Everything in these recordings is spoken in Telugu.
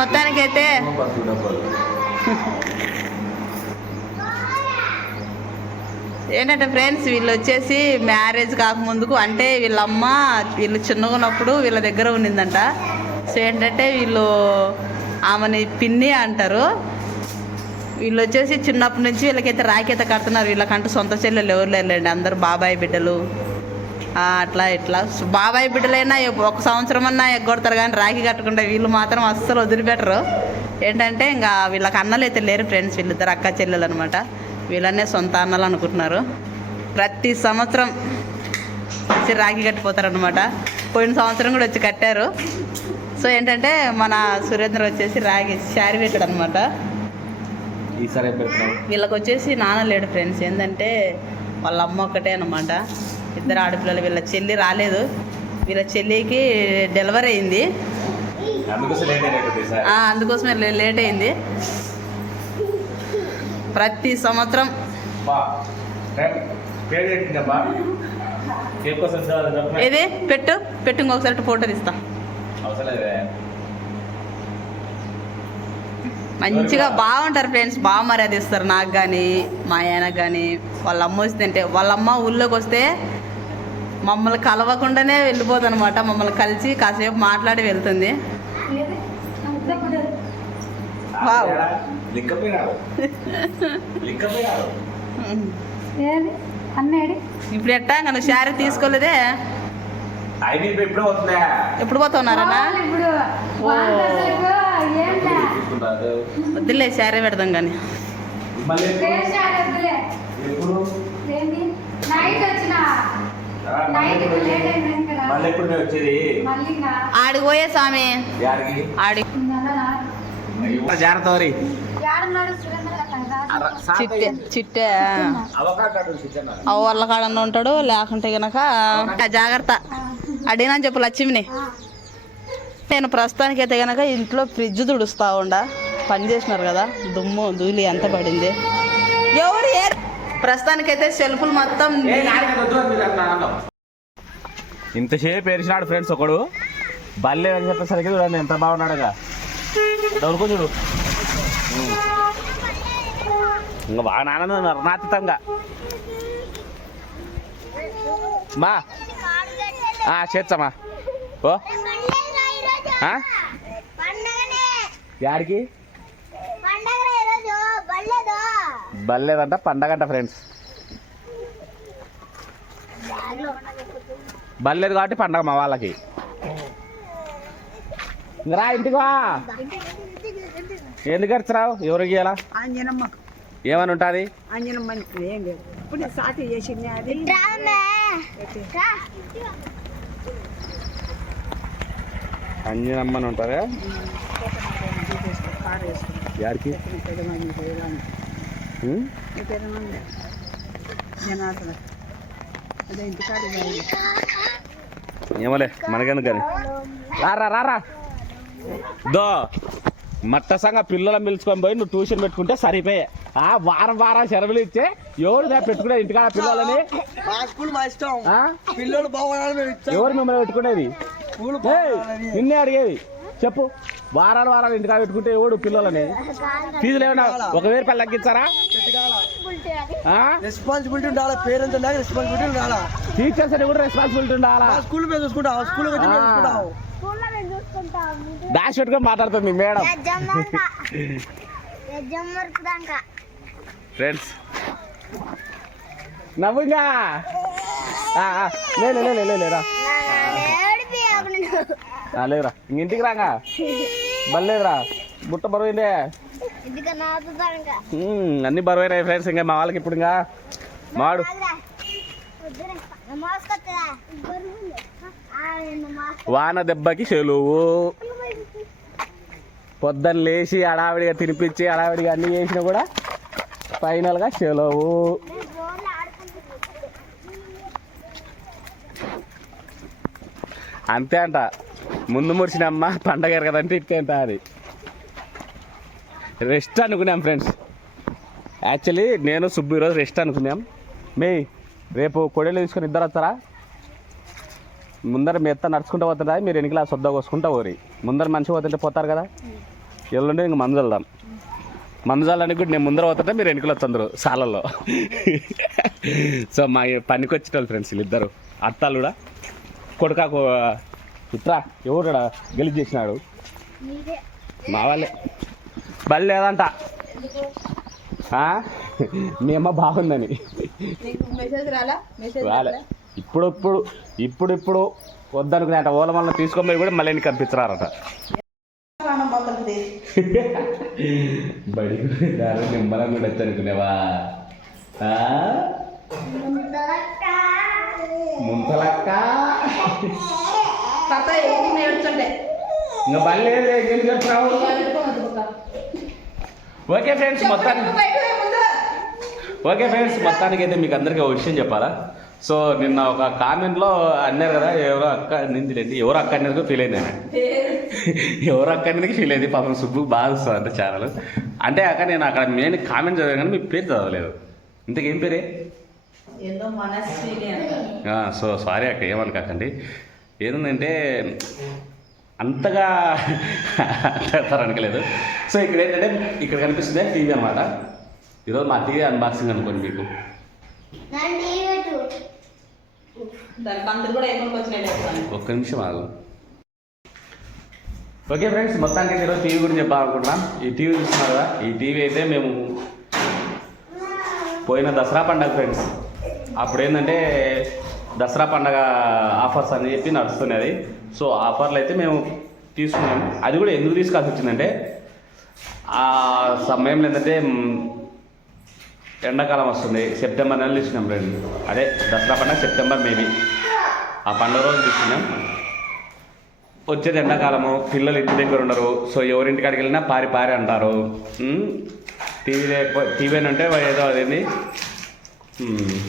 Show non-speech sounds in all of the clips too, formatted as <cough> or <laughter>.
మొత్తానికైతే ఏంటంటే ఫ్రెండ్స్ వీళ్ళు వచ్చేసి మ్యారేజ్ కాకముందుకు అంటే వీళ్ళమ్మ వీళ్ళు చిన్నగా ఉన్నప్పుడు వీళ్ళ దగ్గర ఉండిందంట. సో ఏంటంటే వీళ్ళు ఆమెని పిన్ని అంటారు. వీళ్ళు వచ్చేసి చిన్నప్పటి నుంచి వీళ్ళకైతే రాకేత కడుతున్నారు. వీళ్ళకంటూ సొంత చెల్లెలు ఎవరు లేరులేండి. అందరు బాబాయ్ బిడ్డలు. అట్లా ఇట్లా. బాబాయ్ బిడ్డలైనా ఒక సంవత్సరం అన్నా ఎగ్గొడతారు కానీ రాఖీ కట్టకుండా వీళ్ళు మాత్రం అస్సలు వదిలిపెట్టరు. ఏంటంటే ఇంకా వీళ్ళకి అన్నలు అయితే లేరు ఫ్రెండ్స్ వీళ్ళిద్దరు అక్క చెల్లెలు అనమాట వీళ్ళనే సొంత అన్నలు అనుకుంటున్నారు. ప్రతి సంవత్సరం వచ్చి రాఖీ కట్టిపోతారనమాట పోయిన సంవత్సరం కూడా వచ్చి కట్టారు. సో ఏంటంటే మన సురేంద్ర వచ్చేసి రాగి శారీ పెట్టాడు అనమాట వీళ్ళకి వచ్చేసి నాన్న లేడు ఫ్రెండ్స్. ఏంటంటే వాళ్ళ అమ్మ ఒక్కటే అనమాట ఇద్దరు ఆడపిల్లలు వీళ్ళ చెల్లి రాలేదు. వీళ్ళ చెల్లికి డెలివరీ అయింది. అందుకోసమే లేట్ అయింది. ప్రతి సంవత్సరం ఏది? పెట్టు పెట్టు ఇంకొకసారి ఫోటో తీస్తా. మంచిగా బాగుంటారు ఫ్రెండ్స్ బాగా మర్యాద ఇస్తారు నాకు కానీ మా ఆయనకు కానీ వాళ్ళ అమ్మ వస్తుంటే వాళ్ళ అమ్మ ఊళ్ళోకి వస్తే మమ్మల్ని కలవకుండానే వెళ్ళిపోతుంది అనమాట మమ్మల్ని కలిసి కాసేపు మాట్లాడి వెళ్తుంది. ఇప్పుడు ఎట్టా? నన్ను నువ్వు శారీ తీసుకోలేదే? ఎప్పుడు పోతున్నారనా వద్దులే శారీ పెడదాం కానీ మళ్ళీ ఎప్పుడు? వేషాలు వద్దులే. ఎప్పుడు ఏంది నైట్ వచ్చిన ఆ, మళ్ళీ ఎప్పుడు వచ్చేది? ఆడికి పోయే స్వామి. ఆడి. జాగ్రత్త చిట్టే చిట్టే. అవకాశం సిద్ధంగా అవ్వ వాళ్ళ కాడన్న ఉంటాడు లేకుంటే గనక జాగ్రత్త. అడిగినా చెప్పు లక్ష్మిని. నేను ప్రస్తుతానికి అయితే గనక ఇంట్లో ఫ్రిడ్జ్ తుడుస్తా ఉండ. పని చేసినారు కదా దుమ్ము ధూళి ఎంత పడింది. ఎవరు ఏ ప్రస్తుతానికైతే సెల్ఫులు మొత్తం ఇంతసేపు ఏరిచినాడు ఫ్రెండ్స్ ఒకడు. బల్లే అని చెప్పేసరికి చూడండి ఎంత బాగున్నాడుగా. దొరుకు చూడు. ఇంకా బాగా నాన్న నర్నాతీతంగా మా. ఆ, చేర్చమ్మా. ఓ. యాడికి? బల్లేదంట పండగంట ఫ్రెండ్స్. బల్లేదు కాబట్టి పండగ మా వాళ్ళకి. రా ఇంటికి వా. ఎందుకు ఖర్చురావు ఎవరికి ఇయ్యాలా? ఆంజనమ్మకు ఏమని ఉంటుంది? ఆంజనమ్మ ఏం లేదు. ఇప్పుడు సాటి చేసింది అది. అంజనమ్మని ఉంటుందా యాడికి? జనార్దన. అదే ఇంటికాడ. ఏమోలే? మనకెందుకు కానీ? రారా రారా దో మట్టసంగా పిల్లలను పిలుచుకొని పోయి నువ్వు ట్యూషన్ పెట్టుకుంటే సరిపోయే. ఆ వారం వారం సెలవులు ఇచ్చే ఎవరు దా పెట్టుకునే ఇంటికాడ పిల్లలని? పిల్లలు ఎవరు మిమ్మల్ని పెట్టుకునేది? నిన్నే అడిగేది. చెప్పు. వారాలు వారాలు ఇంటికాడ పెట్టుకుంటే ఎవడు పిల్లలని ఫీజులు ఏమన్నా ఒక వేరు పళ్ళు తగ్గించారా? రెస్పాన్సిబిలిటీ ఉండాలి పేరెంట్స్ ఉన్నాక రెస్పాన్సిబిలిటీ ఉండాలా టీచర్స్ అని కూడా రెస్పాన్సిబిలిటీ ఉండాలా స్కూల్ మేము చూసుకుంటాం స్కూల్ డాష్ పెట్టుకొని మాట్లాడుతుంది మేడం ఫ్రెండ్స్ నవ్వుగా ఆ, ఆ, లే లే, లే లే, లే లేరా ఆ, లేదురా ఇంటికి రాగా బలేదురా బుట్ట బరువైందే అన్ని బరువైనాయి ఫ్రెండ్స్ ఇంకా మా వాళ్ళకి ఇప్పుడు ఇంకా మాడు. వాన దెబ్బకి సెలువు పొద్దున్న లేచి హడావిడిగా తినిపించి హడావిడిగా అన్ని చేసినా కూడా ఫైనల్గా సెలవు అంతే అంట. ముందు మురిసిన అమ్మ పండగ కదంటే ఇట్టే అది. రెస్ట్ అనుకున్నాం ఫ్రెండ్స్ యాక్చువల్లీ నేను సుబ్బు ఈరోజు రెస్ట్ అనుకున్నాం. మే రేపు కొడేలు తీసుకొని ఇద్దరు వస్తారా? ముందర మెత్త నడుచుకుంటూ పోతుందా? మీరు వెనకలా సొద్ద కోసుకుంటా పోరి. ముందర మనిషి పోతుంటే పోతారు కదా? ఎల్లుండి ఇంక మందు వెళ్దాం మందు చల్లడానికి కూడా నేను ముందర పోతుంటే మీరు వెనుకలు వస్తుందరు సాలల్లో. <laughs> సో మా పనికి వచ్చేటోళ్ళు ఫ్రెండ్స్ వీళ్ళిద్దరు. అత్తాలు కూడా. కొడుకా ఇట్రా ఎవరుడా గెలిచి చేసినాడు? మా వాళ్ళే. బలి లేదంట. ఆ? మీ అమ్మ బాగుందని. మెసేజ్ రాలా? మెసేజ్ రాలే. ఇప్పుడు ఇప్పుడు ఇప్పుడు ఇప్పుడు వద్దనుకునే అంట ఓల వల్ల తీసుకొని పోయి కూడా మళ్ళీ ఎన్ని కనిపించరారట. బడి నిమ్మలం కూడా వచ్చి అనుకునేవా? ఆ? ముంతలక్క తాత నేర్చుంటే ఇంకా లేదు, ఓకే ఫ్రెండ్స్ మొత్తానికి ఓకే ఫ్రెండ్స్ మొత్తానికి అయితే మీకు అందరికీ ఒక విషయం చెప్పాలా? సో నిన్న ఒక కామెంట్లో అన్నారు కదా ఎవరో అక్క నిందిలేండి ఎవరో అక్క అన్నది ఫీల్ అయింది ఎవరో అక్క అన్నది ఫీల్ అయింది. పాపం సుబ్బు బాగా వస్తుంది అంటే ఛానల్ అంటే అక్క నేను అక్కడ మెయిన్ కామెంట్ చదివాను కానీ మీ పేరు చదవలేదు. ఇంతకేం పేరే? సో సారీ అక్క ఏమనుకోకండి. ఏంటంటే అంతగా అనుకోలేదు. సో ఇక్కడ ఏంటంటే ఇక్కడ కనిపిస్తుంది టీవీ అనమాట ఈరోజు మా టీవీ అన్బాక్సింగ్ అనుకోండి మీకు. ఒక్క నిమిషం ఆగు. ఓకే ఫ్రెండ్స్ మొత్తానికి ఈరోజు టీవీ గురించి చెప్పాలనుకుంటున్నాం. ఈ టీవీ చూస్తున్నారు కదా ఈ టీవీ అయితే మేము పోయిన దసరా పండగ ఫ్రెండ్స్. అప్పుడు ఏంటంటే దసరా పండగ ఆఫర్స్ అని చెప్పి నడుస్తున్నది. సో ఆఫర్లు అయితే మేము తీసుకున్నాం. అది కూడా ఎందుకు తీసుకోవాల్సి వచ్చిందంటే ఆ సమయంలో ఏంటంటే ఎండాకాలం వస్తుంది. సెప్టెంబర్ నెలలో తీసుకున్నాం రెండు. అదే దసరా పండుగ సెప్టెంబర్ మేబీ. ఆ పండుగ రోజు తీసుకున్నాం. వచ్చేది ఎండాకాలము. పిల్లలు ఇంటి దగ్గర ఉండరు. సో ఎవరింటికాడికి వెళ్ళినా పారి పారి అంటారు. టీవీ లేకపో టీవీ అని అంటే ఏదో అదేంది?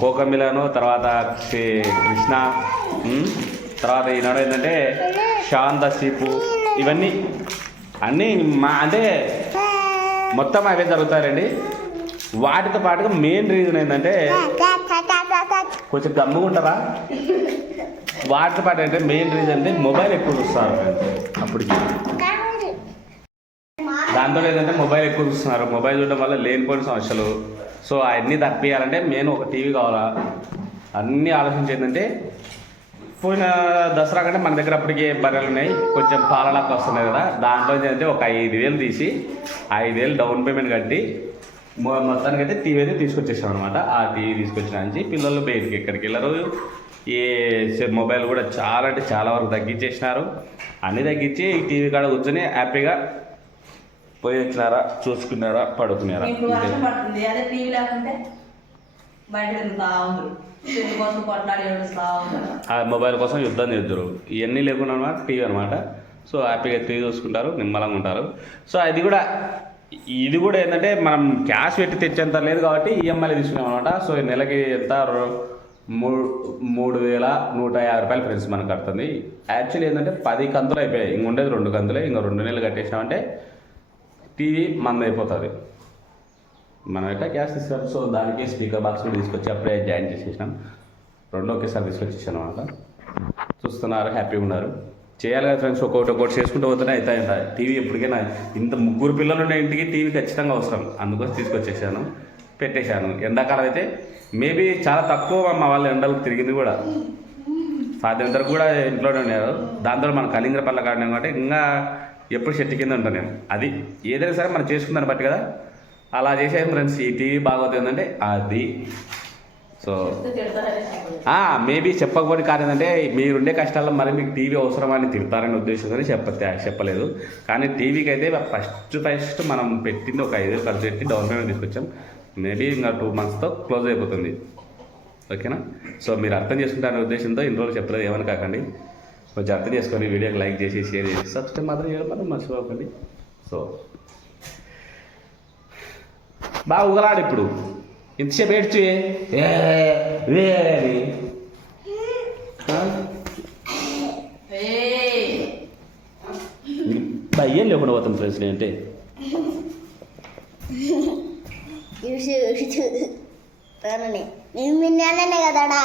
కోకమిలను తర్వాత శ్రీ- కృష్ణ తర్వాత ఈనాడు ఏంటంటే శాంత సీపు ఇవన్నీ అన్నీ మా అంటే మొత్తం అవే జరుగుతాయండి. వాటితో పాటుగా మెయిన్ రీజన్ ఏంటంటే కొంచెం గమ్ముకుంటారా వాటితో పాటు అంటే మెయిన్ రీజన్ అంటే మొబైల్ ఎక్కువ చూస్తారు అప్పుడు అప్పటికి. దాంతో ఏంటంటే మొబైల్ ఎక్కువ చూస్తున్నారు. మొబైల్ చూడడం వల్ల లేనిపోయిన సమస్యలు సో అవన్నీ తప్పియాలంటే మెయిన్ ఒక టీవీ కావాలా? అన్నీ ఆలోచించి ఏంటంటే పోయిన దసరా కంటే మన దగ్గర అప్పటికే బర్రెలు ఉన్నాయి కొంచెం పాలలాగా వస్తున్నాయి కదా. దాంట్లో ఏంటంటే ఒక ఐదు వేలు తీసి ఐదు వేలు డౌన్ పేమెంట్ కట్టి మొ- మొత్తానికి అయితే టీవీ అయితే తీసుకొచ్చేసాం అనమాట ఆ టీవీ తీసుకొచ్చిన నుంచి పిల్లలు బయటికి ఎక్కడికి వెళ్ళరు. ఏ మొబైల్ కూడా చాలా అంటే చాలా వరకు తగ్గించేసినారు. అన్నీ తగ్గించి ఈ టీవీ కాడ కూర్చొని హ్యాపీగా పోయి వచ్చినారా చూసుకున్నారా పడుకున్నారా? అదే టీవీ లేకుంటే బయట ఆ మొబైల్ కోసం యుద్ధం చేద్దరు. ఇవన్నీ లేకుండా అనమాట టీవీ అనమాట సో హ్యాపీగా టీవీ చూసుకుంటారు నిమ్మలంగా ఉంటారు. సో అది కూడా ఇది కూడా ఏంటంటే మనం క్యాష్ పెట్టి తెచ్చేంత లేదు కాబట్టి ఈఎంఐలు తీసుకున్నాం అనమాట సో ఈ నెలకి ఎంత? మూడు మూడు వేల నూట యాభై రూపాయలు ఫ్రెండ్స్ మనకు కడుతుంది. యాక్చువల్లీ ఏంటంటే పది కంతులు అయిపోయాయి. ఇంక ఉండేది రెండు కంతులే. ఇంకా రెండు నెలలు కట్టేసినామంటే టీవీ మందైపోతుంది. మనం ఎట్లా గ్యాస్ తీసుకున్నాం సో దానికి స్పీకర్ బాక్స్ కూడా తీసుకొచ్చి అప్పుడే జాయిన్ చేసేసినాం. రెండో ఒకేసారి తీసుకొచ్చేసాను అనమాట. చూస్తున్నారు హ్యాపీగా ఉన్నారు. చేయాలి కదా ఫ్రెండ్స్ ఒక్కొక్కటి ఒక్కొక్కటి చేసుకుంటూ పోతేనే అవుతాయి ఉంటాయి టీవీ ఎప్పటికైనా ఇంత ముగ్గురు పిల్లలు ఉన్న ఇంటికి టీవీ ఖచ్చితంగా అవసరం. అందుకోసం తీసుకొచ్చేసాను పెట్టేశాను. ఎండాకాలం అయితే మేబీ చాలా తక్కువ మా వాళ్ళ ఎండలకు తిరిగింది కూడా. సాధ్యమంతరకు కూడా ఇంట్లోనే ఉన్నారు. దాంతో మన కలింగర పళ్ళ కాడినాం కాబట్టి ఇంకా ఎప్పుడు చెట్టు కింద ఉంటాను నేను. అది ఏదైనా సరే మనం చేసుకుందాన్ని బట్టి కదా. అలా చేసేది ఫ్రెండ్స్ ఈ టీవీ బాగోతుంది ఏంటంటే అది. సో మేబీ చెప్పకపోతే కారణం ఏంటంటే మీరుండే కష్టాల్లో మరి మీకు టీవీ అవసరమా అని తిడతారనే ఉద్దేశంతో చెప్ప చెప్పలేదు. కానీ టీవీకి అయితే ఫస్ట్ ఫస్ట్ మనం పెట్టింది ఒక ఐదు వేలు ఖర్చు పెట్టి డౌన్ పేమెంట్ తీసుకొచ్చాం. మేబీ ఇంకా టూ మంత్స్తో క్లోజ్ అయిపోతుంది. ఓకేనా సో మీరు అర్థం చేసుకుంటారనే ఉద్దేశంతో ఇన్ని రోజులు చెప్పలేదు ఏమని కాకండి. కొంచెం అర్థం చేసుకొని వీడియోకి లైక్ చేసి షేర్ చేసి సబ్స్క్రైబ్ మాత్రం చేయడం మాత్రం మర్చిపోకండి. సో బాగా ఉగలాడు ఇప్పుడు. ఇంతసేపు ఏడ్చు ఏ అని. ఆ? భయం లేకుండా పోతాం ఫ్రెండ్స్ నేనంటే? నేను మీ కదా నా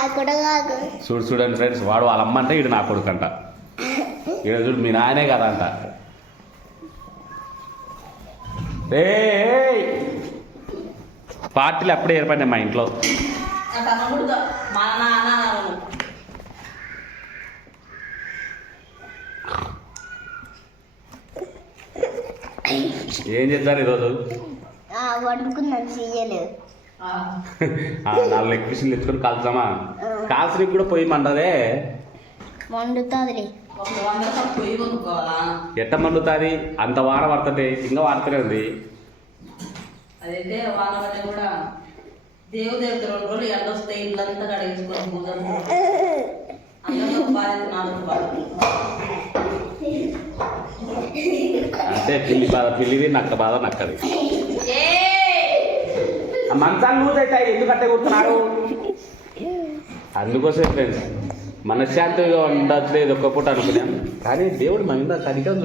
చూడు చూడండి ఫ్రెండ్స్ వాడు వాళ్ళ అమ్మ అంటే ఈడు నా కొడుకు అంట ఈడ చూడు మీ నాయనే కదా అంట ఏయ్! పార్టీలు అప్పుడే ఏర్పడినాయి మా ఇంట్లో. ఏం చేద్దారు ఈరోజు? వండుకున్నాను చెయ్యలు ఆ, ఆ, నాలుగు లెగ్ పీసులు తెచ్చుకొని కాల్చామా కాల్చడానికి కూడా పోయి మండదే. పొయ్యి కొనుక్కోవాలా? ఎట్ట మండుతుంది? అంత వార పడుతుంది ఇంకా వాడుతూనే ఉంది. అదైతే కూడా దేవుడు దగ్గర రెండు రోజులు ఎండ వస్తే ఇల్లంతా కడిగించుకొని పూజలు అంటే పిల్లి బాధ పిల్లిది నక్క బాధ నక్కది. మంచాలు లూజ్ అవుతాయి ఎందుకంటే కూర్చున్నారు అందుకోసమే ఫ్రెండ్స్ మనశ్శాంతిగా ఉండట్లేదు ఒక్క పూట అనుకున్నాం. కానీ దేవుడు మన కనికం